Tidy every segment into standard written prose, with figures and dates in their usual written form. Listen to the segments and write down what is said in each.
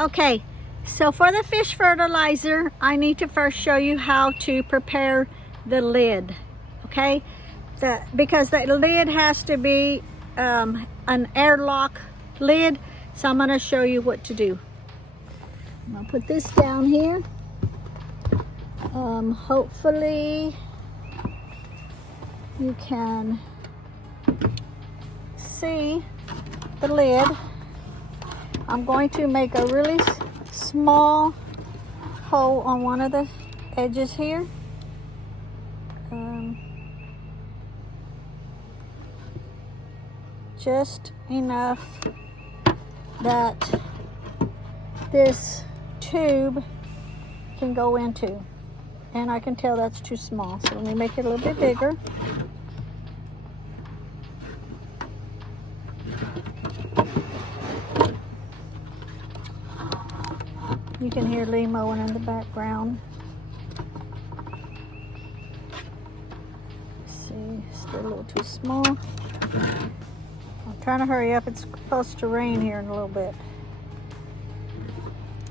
Okay, so for the fish fertilizer, I need to first show you how to prepare the lid, okay? Because the lid has to be an airlock lid, so I'm gonna show you what to do. I'm gonna put this down here. Hopefully you can see the lid. I'm going to make a really small hole on one of the edges here. Just enough that this tube can go into. And I can tell that's too small, so let me make it a little bit bigger. You can hear Lee mowing in the background. Let's see, still a little too small. I'm trying to hurry up. It's supposed to rain here in a little bit.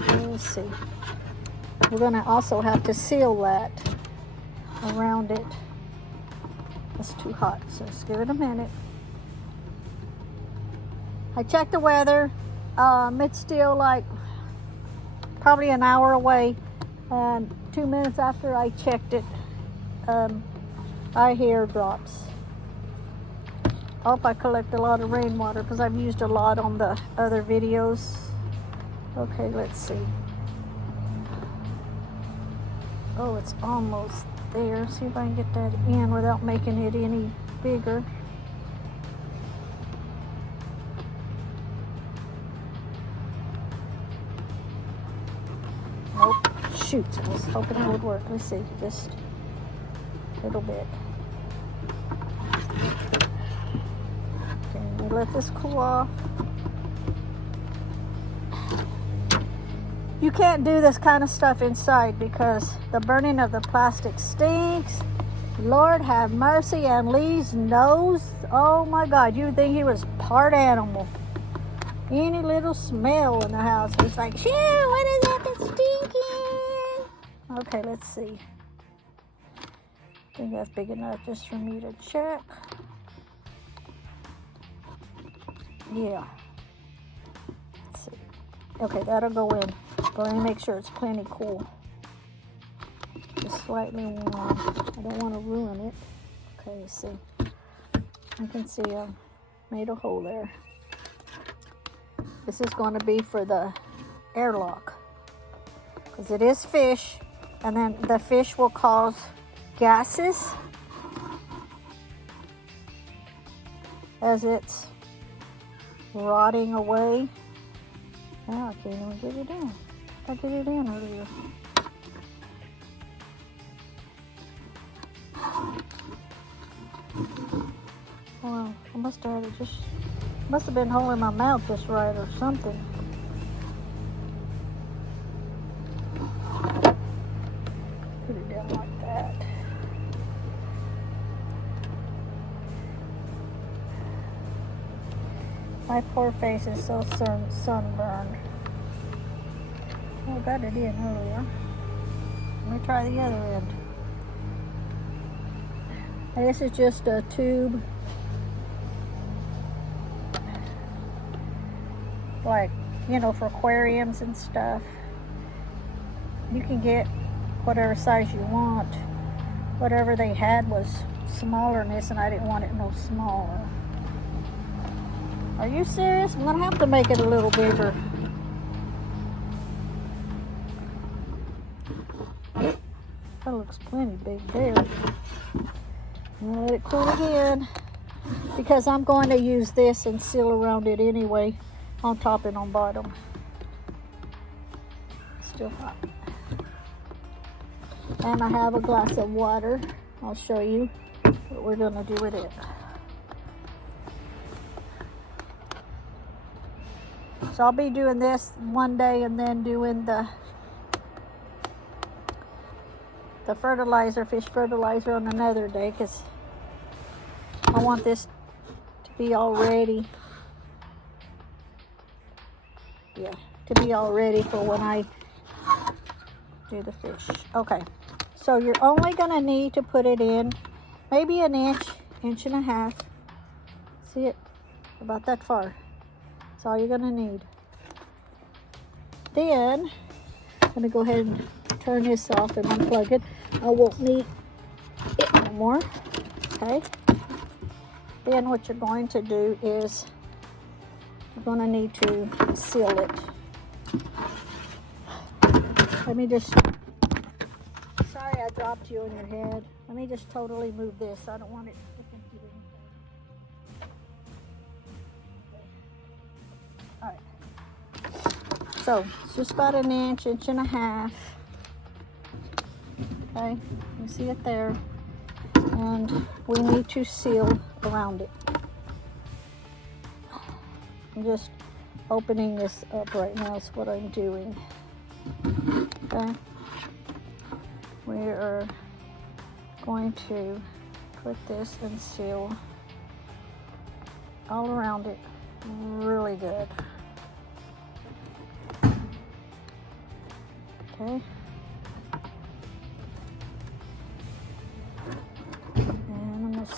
Let's see. We're going to also have to seal that around it. It's too hot, so let's give it a minute. I checked the weather. It's still like probably an hour away, and 2 minutes after I checked it, I hear drops. I hope I collect a lot of rainwater because I've used a lot on the other videos. Okay, let's see. Oh, it's almost there. See if I can get that in without making it any bigger. Nope. Shoot, I was hoping it would work. Let's see, just a little bit. Okay, we let this cool off. You can't do this kind of stuff inside because the burning of the plastic stinks. Lord have mercy. And Lee's nose, oh my God, you'd think he was part animal. Any little smell in the house, he's like, shoo, what is that that's stinking? Okay, let's see. I think that's big enough just for me to check. Yeah. Let's see. Okay, that'll go in. But let me make sure it's plenty cool. Just slightly warm. I don't want to ruin it. Okay, let's see. I can see I made a hole there. This is going to be for the airlock. Because it is fish. And then the fish will cause gases as it's rotting away. Now I can't even get it in. I get it in earlier. Well, I must have had it must have been holding my mouth just right or something. Put it down like that. My poor face is so sunburned. Oh, I got it in earlier. Let me try the other end. And this is just a tube, like, you know, for aquariums and stuff. You can get whatever size you want. Whatever they had was smaller than this, and I didn't want it no smaller. Are you serious? I'm gonna have to make it a little bigger. That looks plenty big there. I'm gonna let it cool again because I'm going to use this and seal around it anyway, on top and on bottom. Still hot. And I have a glass of water. I'll show you what we're gonna do with it. So I'll be doing this one day and then doing the fertilizer, fish fertilizer on another day, because I want this to be all ready. Yeah, to be all ready for when I do the fish. Okay, so you're only gonna need to put it in maybe an inch, inch and a half. See it? About that far. That's all you're gonna need. Then, I'm gonna go ahead and turn this off and unplug it. I won't need it no more. Okay. Then what you're going to do is you're going to need to seal it. Let me just, sorry I dropped you on your head. Let me just totally move this. I don't want it sticking to anything. All right. So it's just about an inch, inch and a half. Okay, you see it there. And we need to seal around it. I'm just opening this up right now is what I'm doing. Okay. We are going to put this and seal all around it really good. Okay.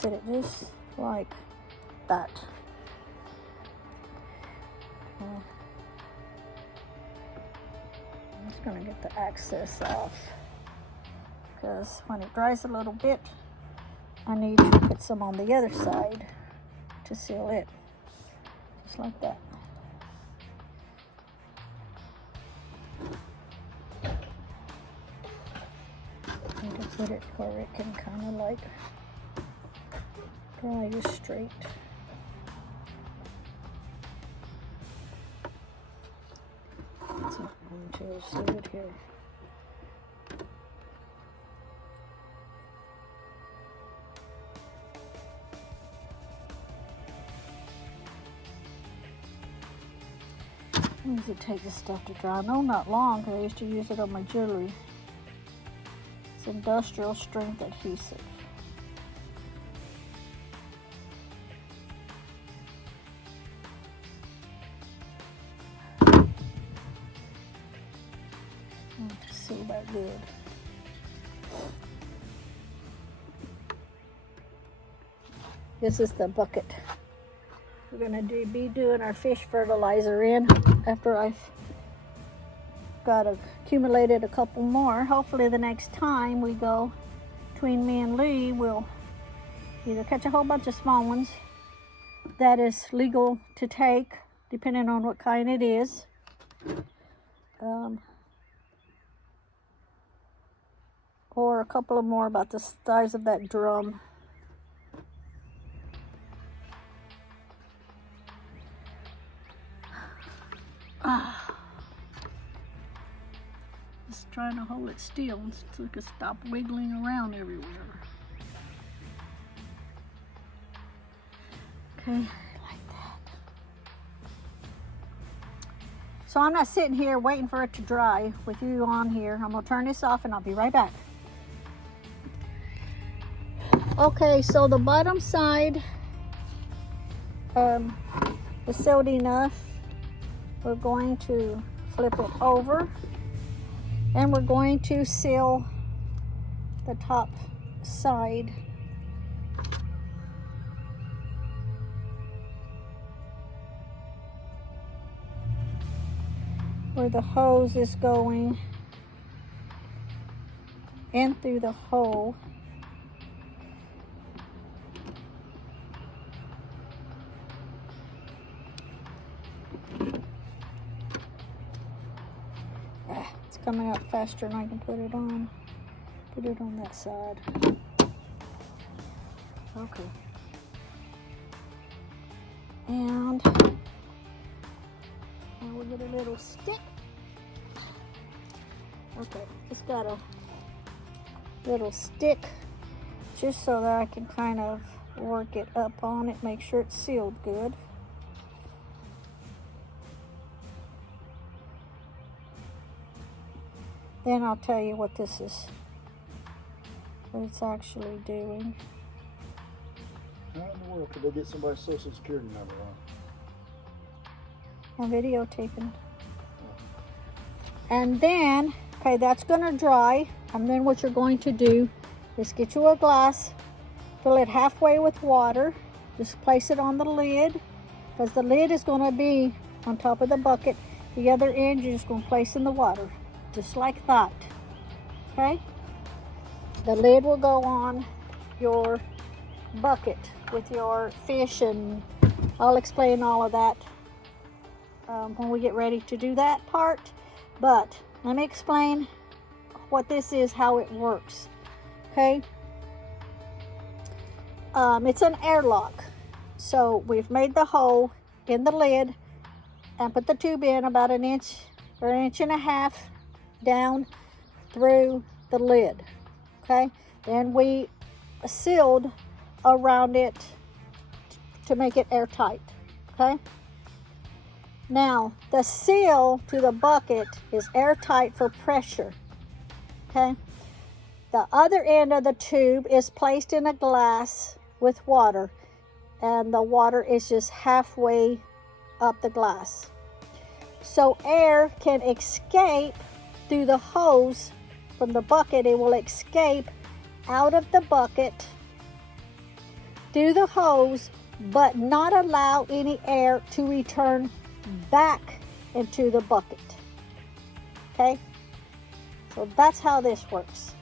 Set it just like that. I'm just going to get the excess off because when it dries a little bit, I need to put some on the other side to seal it, just like that. I need to put it where it can kind of like dry just straight. It's not going to seal it here. How long does it take this stuff to dry? No, not long, because I used to use it on my jewelry. It's industrial strength adhesive. To seal that good. This is the bucket we're gonna be doing our fish fertilizer in after I've got accumulated a couple more. Hopefully the next time we go between me and Lee, we'll either catch a whole bunch of small ones that is legal to take, depending on what kind it is. Or a couple of more about the size of that drum. Just trying to hold it still so it can stop wiggling around everywhere. Okay, like that. So I'm not sitting here waiting for it to dry with you on here. I'm gonna turn this off and I'll be right back. Okay, so the bottom side is sealed enough. We're going to flip it over and we're going to seal the top side. Where the hose is going and through the hole. It's coming out faster than I can put it on. Put it on that side. Okay. And now we'll get a little stick. Okay, just got a little stick just so that I can kind of work it up on it, make sure it's sealed good. Then I'll tell you what this is, what it's actually doing. How in the world could they get somebody's social security number on? I'm videotaping. Oh. And then, okay, that's gonna dry. And then what you're going to do is get you a glass, fill it halfway with water, just place it on the lid, because the lid is gonna be on top of the bucket. The other end you're just gonna place in the water, just like that, okay? The lid will go on your bucket with your fish, and I'll explain all of that when we get ready to do that part. But let me explain what this is, how it works, okay? It's an airlock. So we've made the hole in the lid and put the tube in about an inch or an inch and a half down through the lid, okay? Then we sealed around it to make it airtight, okay? Now, the seal to the bucket is airtight for pressure, okay? The other end of the tube is placed in a glass with water, and the water is just halfway up the glass. So air can escape through the hose from the bucket. It will escape out of the bucket through the hose, but not allow any air to return back into the bucket, okay? So that's how this works.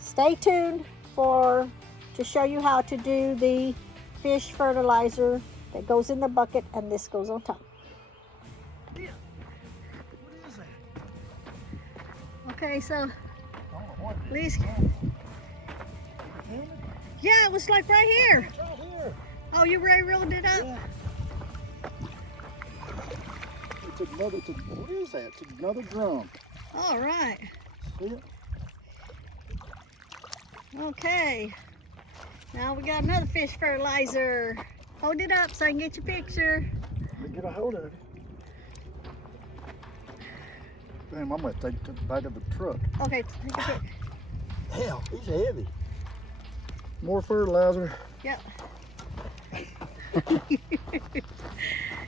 Stay tuned to show you how to do the fish fertilizer that goes in the bucket, and this goes on top. Yeah. What is that? Okay, so What Lee's, is yeah, it was like right here. It's right here. Oh, you already rolled it up? Yeah. What is that? It's another drum. All right. See it? Okay. Now we got another fish fertilizer. Hold it up so I can get your picture. Let me get a hold of it. Damn, I'm gonna take it to the back of the truck. Okay, take a pic. Hell, he's heavy. More fertilizer. Yep.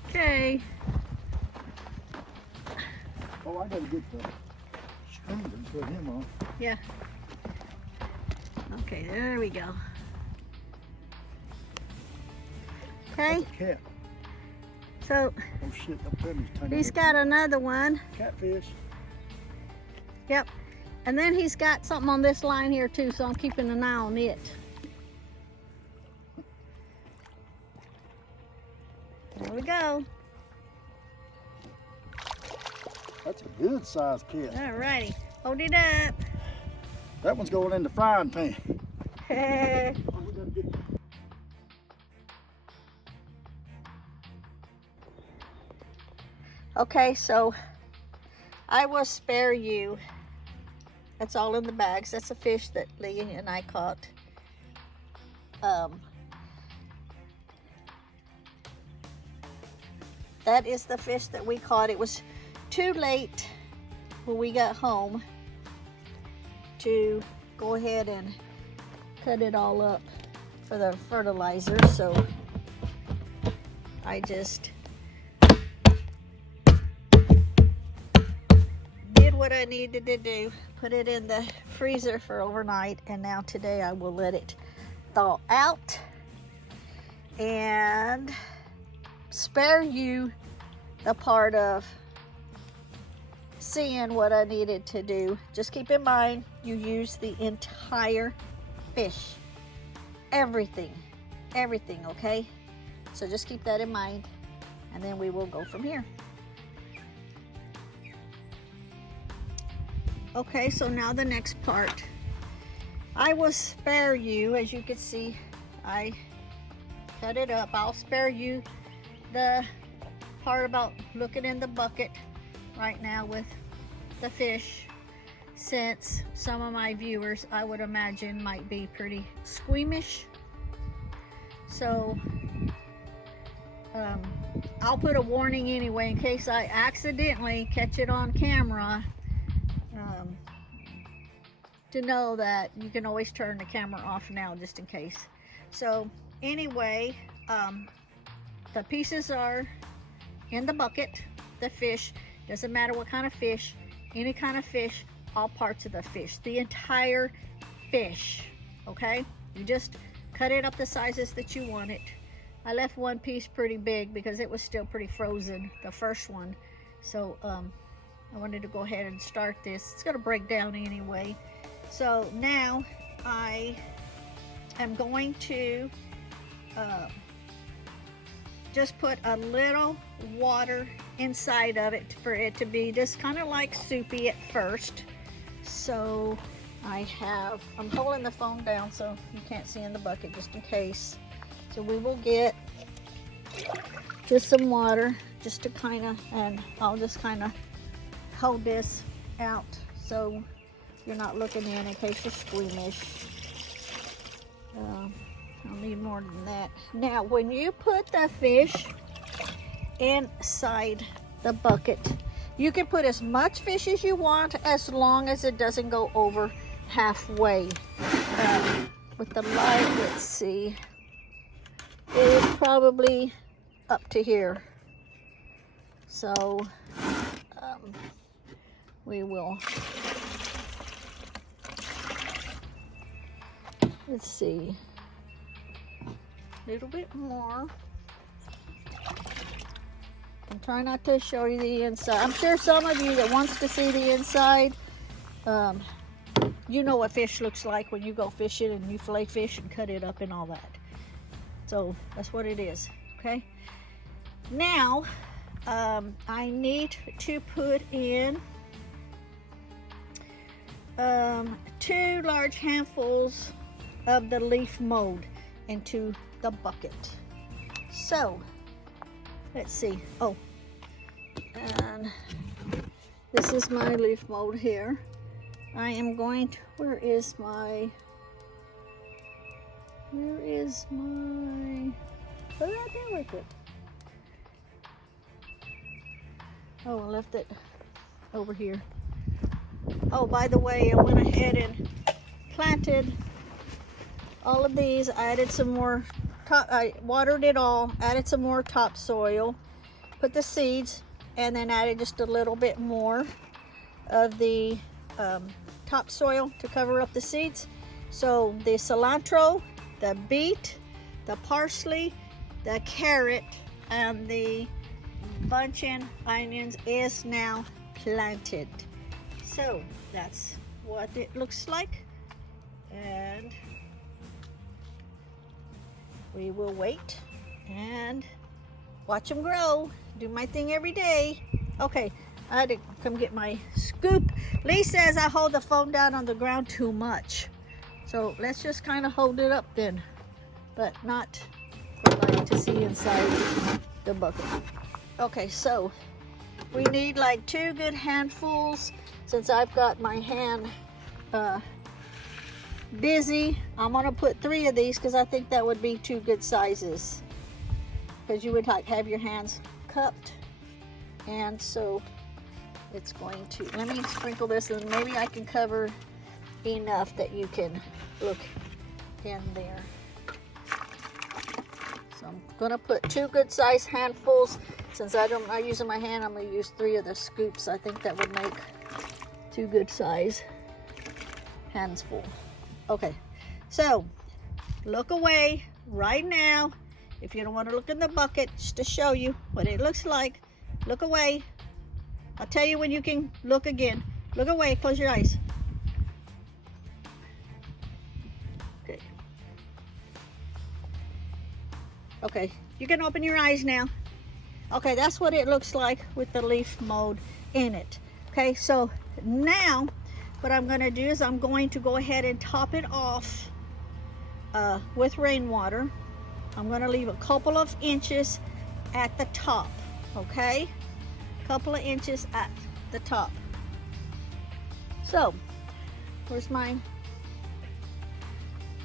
Okay. Oh, I gotta get the string to put him on. Yeah. Okay, there we go. Okay, That's a cat. so Oh shit, I'm telling you, he's got another one. catfish. Yep. And then he's got something on this line here too, so I'm keeping an eye on it. There we go. That's a good sized cat. Alrighty, hold it up. That one's going in the frying pan. Oh, we gotta get... Okay, so I will spare you. That's all in the bags. That's a fish that Lee and I caught. That is the fish that we caught. It was too late when we got home to go ahead and cut it all up for the fertilizer, so I just did what I needed to do, put it in the freezer for overnight, and now today I will let it thaw out and spare you the part of seeing what I needed to do. Just keep in mind, you use the entire fish, everything, okay? So just keep that in mind, and then we will go from here. Okay, so now the next part. I will spare you, as you can see, I cut it up. I'll spare you the part about looking in the bucket right now with the fish, since some of my viewers, I would imagine, might be pretty squeamish. So I'll put a warning anyway in case I accidentally catch it on camera, to know that you can always turn the camera off now just in case. So anyway, the pieces are in the bucket, the fish. Doesn't matter what kind of fish, any kind of fish, all parts of the fish, the entire fish, okay? You just cut it up the sizes that you want it. I left one piece pretty big because it was still pretty frozen, the first one. So I wanted to go ahead and start this. It's gonna break down anyway. So now I am going to just put a little water inside of it for it to be just kind of like soupy at first. So I'm holding the phone down so you can't see in the bucket just in case. So we will get just some water just to kind of, and I'll just kind of hold this out so you're not looking in case you're squeamish. I'll need more than that. Now, when you put the fish inside the bucket, you can put as much fish as you want as long as it doesn't go over halfway. With the light, let's see, it's probably up to here. So we will, let's see, a little bit more. I'm trying not to show you the inside. I'm sure some of you that wants to see the inside, you know what fish looks like when you go fishing and you fillet fish and cut it up and all that. So that's what it is, okay? Now, I need to put in 2 large handfuls of the leaf mold into the bucket. So, let's see. Oh, and this is my leaf mold here. I am going to, where is my, what did I do with it? Oh, I left it over here. Oh, by the way, I went ahead and planted all of these. I added some more, I watered it all, added some more topsoil, put the seeds, and then added just a little bit more of the topsoil to cover up the seeds. So the cilantro, the beet, the parsley, the carrot, and the bunchen onions is now planted. So that's what it looks like, and we will wait and watch them grow. Do my thing every day. Okay, I had to come get my scoop. Lee says I hold the phone down on the ground too much, so let's just kind of hold it up then, but not for like to see inside the bucket. Okay, so we need like 2 good handfuls. Since I've got my hand busy, I'm gonna put 3 of these because I think that would be 2 good sizes, because you would like have your hands cupped. And so it's going to, let me sprinkle this and maybe I can cover enough that you can look in there. So I'm gonna put 2 good size handfuls. Since I'm not using my hand, I'm gonna use 3 of the scoops. I think that would make 2 good size hands full. Okay, so look away right now. If you don't want to look in the bucket, just to show you what it looks like, look away. I'll tell you when you can look again. Look away, close your eyes. Okay. Okay, you can open your eyes now. Okay, that's what it looks like with the leaf mold in it. Okay, so now what I'm going to do is I'm going to go ahead and top it off with rainwater. I'm going to leave a couple of inches at the top, okay? A couple of inches at the top. So, where's mine?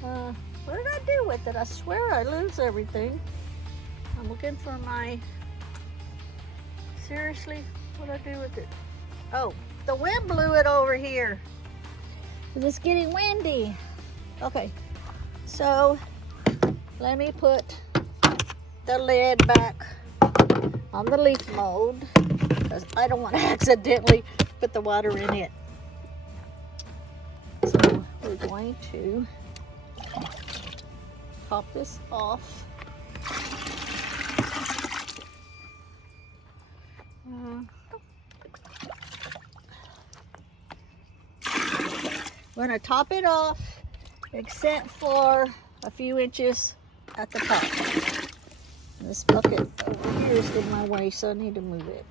What did I do with it? I swear I lose everything. I'm looking for my... Seriously, what did I do with it? Oh, the wind blew it over here. It's getting windy. Okay, so let me put the lid back on the leaf mold. because I don't want to accidentally put the water in it. So we're going to pop this off. We're going to top it off except for a few inches at the top. This bucket over here is in my way, so I need to move it.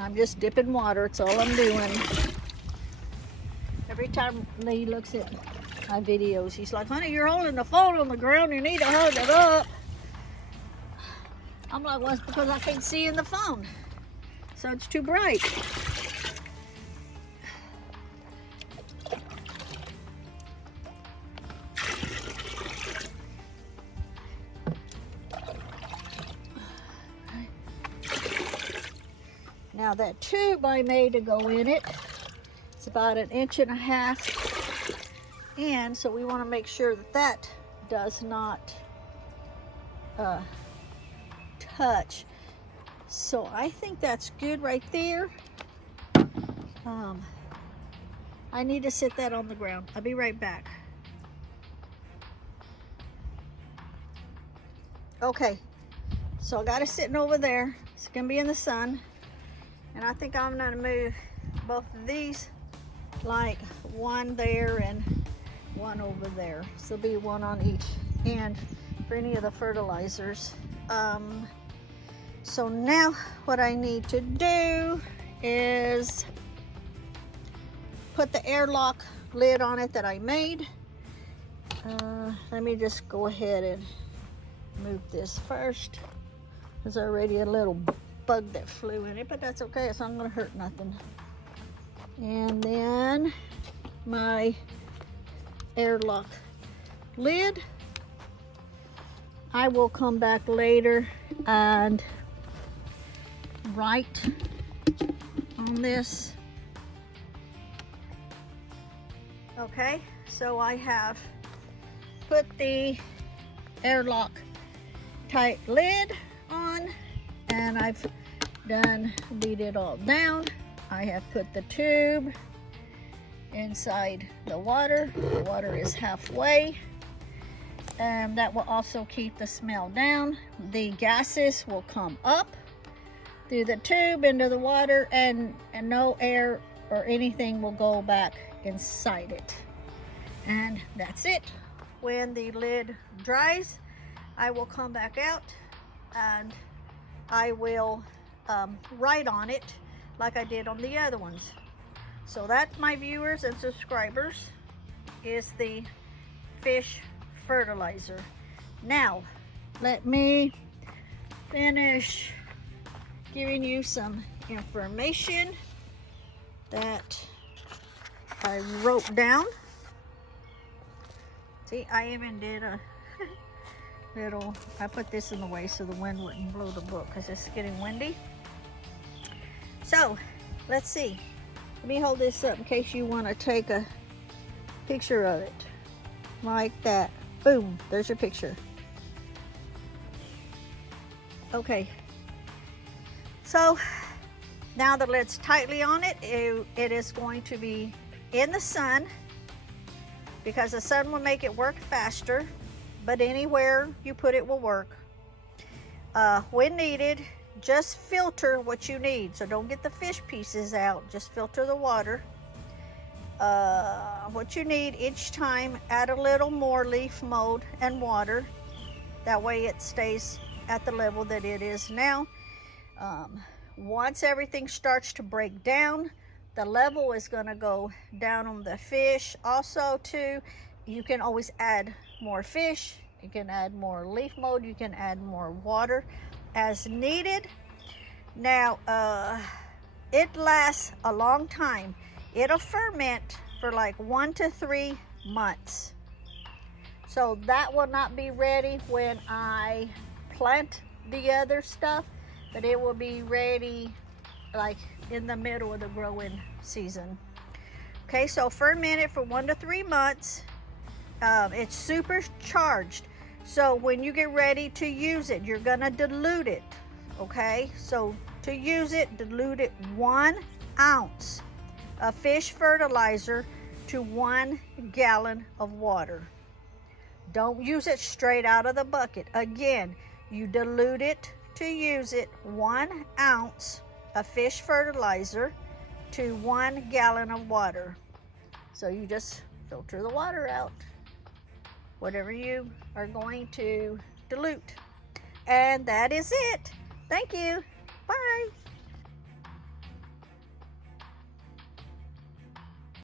I'm just dipping water, it's all I'm doing. Every time Lee looks at my videos, he's like, honey, you're holding the phone on the ground, you need to hold it up. I'm like, well, it's because I can't see in the phone, so it's too bright. Now that tube I made to go in it, it's about 1.5 inches, and so we want to make sure that that does not touch. So I think that's good right there. I need to sit that on the ground. I'll be right back. Okay, so I got it sitting over there. It's gonna be in the sun. And I think I'm gonna move both of these, like one there and one over there. So there'll be one on each end for any of the fertilizers. So now what I need to do is put the airlock lid on it that I made. Let me just go ahead and move this first. There's already a little bug that flew in it, but that's okay, it's not gonna hurt nothing. And then my airlock lid, I will come back later and write on this. Okay, so I have put the airlock tight lid on, and I've beat it all down. I have put the tube inside the water. The water is halfway, and that will also keep the smell down. The gases will come up through the tube into the water, and no air or anything will go back inside it. And that's it. When the lid dries, I will come back out and I will write on it like I did on the other ones. So that, my viewers and subscribers, is the fish fertilizer. Now let me finish giving you some information that I wrote down. See, I even did a little, I put this in the way so the wind wouldn't blow the book because it's getting windy. So let's see, let me hold this up in case you want to take a picture of it like that. Boom, there's your picture. Okay, so now the lid's tightly on it. It is going to be in the sun because the sun will make it work faster, but anywhere you put it will work. When needed, just filter what you need. So don't get the fish pieces out, just filter the water. What you need each time, add a little more leaf mold and water. That way it stays at the level that it is now. Once everything starts to break down, the level is going to go down on the fish. Also too, you can always add more fish, you can add more leaf mold, you can add more water as needed. Now it lasts a long time. It'll ferment for like 1 to 3 months. So that will not be ready when I plant the other stuff, but it will be ready like in the middle of the growing season. Okay, so ferment it for 1 to 3 months. It's super charged, So when you get ready to use it, you're gonna dilute it, okay? So to use it, dilute it 1 ounce of fish fertilizer to 1 gallon of water. Don't use it straight out of the bucket. Again, you dilute it to use it 1 ounce of fish fertilizer to 1 gallon of water. So you just filter the water out, whatever you are going to dilute. And that is it. Thank you. Bye.